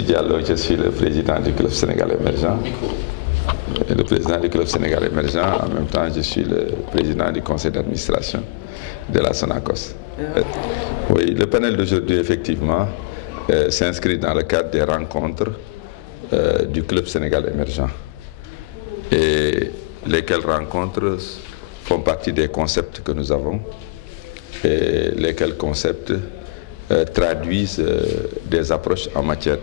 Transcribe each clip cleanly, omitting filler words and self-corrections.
suis Diallo, je suis le président du Club Sénégal Émergent. Et le président du Club Sénégal Émergent, en même temps, je suis le président du conseil d'administration de la Sonacos. Oui, le panel d'aujourd'hui, effectivement, s'inscrit dans le cadre des rencontres du Club Sénégal Émergent. Et lesquelles rencontres font partie des concepts que nous avons et lesquels concepts traduisent des approches en matière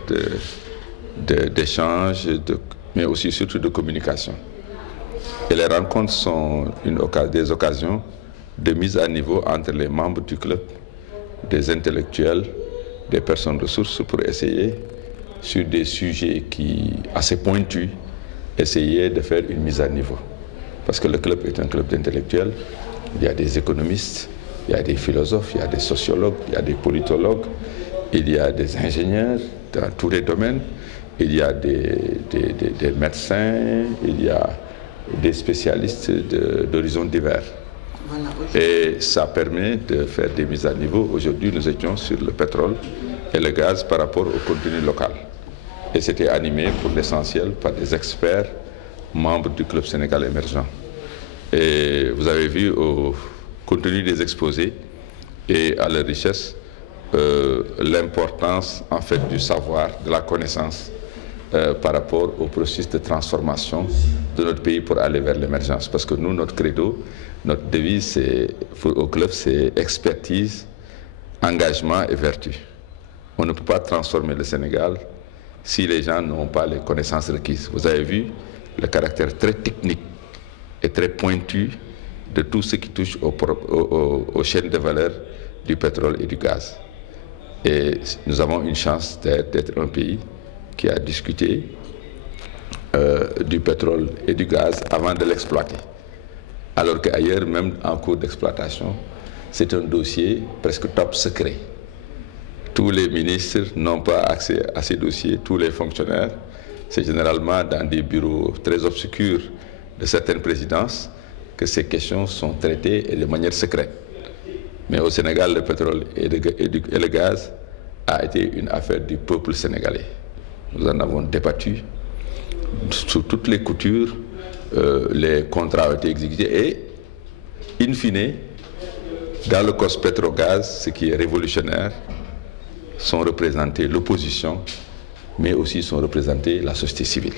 d'échange, mais aussi surtout de communication. Et les rencontres sont des occasions de mise à niveau entre les membres du club, des intellectuels, des personnes ressources pour essayer, sur des sujets assez pointus, essayer de faire une mise à niveau. Parce que le club est un club d'intellectuels, il y a des économistes, il y a des philosophes, il y a des sociologues, il y a des politologues, il y a des ingénieurs dans tous les domaines, il y a des médecins, il y a des spécialistes d'horizons divers. Voilà, et ça permet de faire des mises à niveau. Aujourd'hui, nous étions sur le pétrole et le gaz par rapport au contenu local. Et c'était animé pour l'essentiel par des experts membres du Club Sénégal Émergent. Et vous avez vu au contenu des exposés et à leur richesse l'importance en fait du savoir, de la connaissance par rapport au processus de transformation de notre pays pour aller vers l'émergence. Parce que nous, notre credo, notre devise au club, c'est expertise, engagement et vertu. On ne peut pas transformer le Sénégal si les gens n'ont pas les connaissances requises. Vous avez vu le caractère très technique et très pointu de tout ce qui touche aux chaînes de valeur du pétrole et du gaz. Et nous avons une chance d'être un pays qui a discuté du pétrole et du gaz avant de l'exploiter. Alors qu'ailleurs, même en cours d'exploitation, c'est un dossier presque top secret. Tous les ministres n'ont pas accès à ces dossiers, tous les fonctionnaires. C'est généralement dans des bureaux très obscurs de certaines présidences que ces questions sont traitées et de manière secrète. Mais au Sénégal, le pétrole et le gaz a été une affaire du peuple sénégalais. Nous en avons débattu sous toutes les coutures, les contrats ont été exécutés et, in fine, dans le cos pétro-gaz, ce qui est révolutionnaire, sont représentés l'opposition, mais aussi sont représentés la société civile.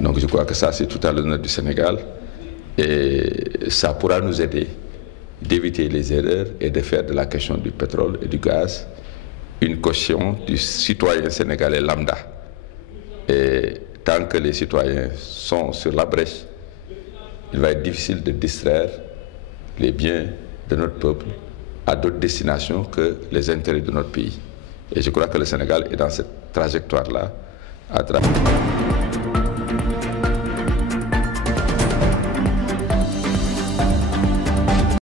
Donc je crois que ça, c'est tout à l'honneur du Sénégal et ça pourra nous aider d'éviter les erreurs et de faire de la question du pétrole et du gaz une caution du citoyen sénégalais lambda. Et tant que les citoyens sont sur la brèche, il va être difficile de distraire les biens de notre peuple à d'autres destinations que les intérêts de notre pays. Et je crois que le Sénégal est dans cette trajectoire-là à travers...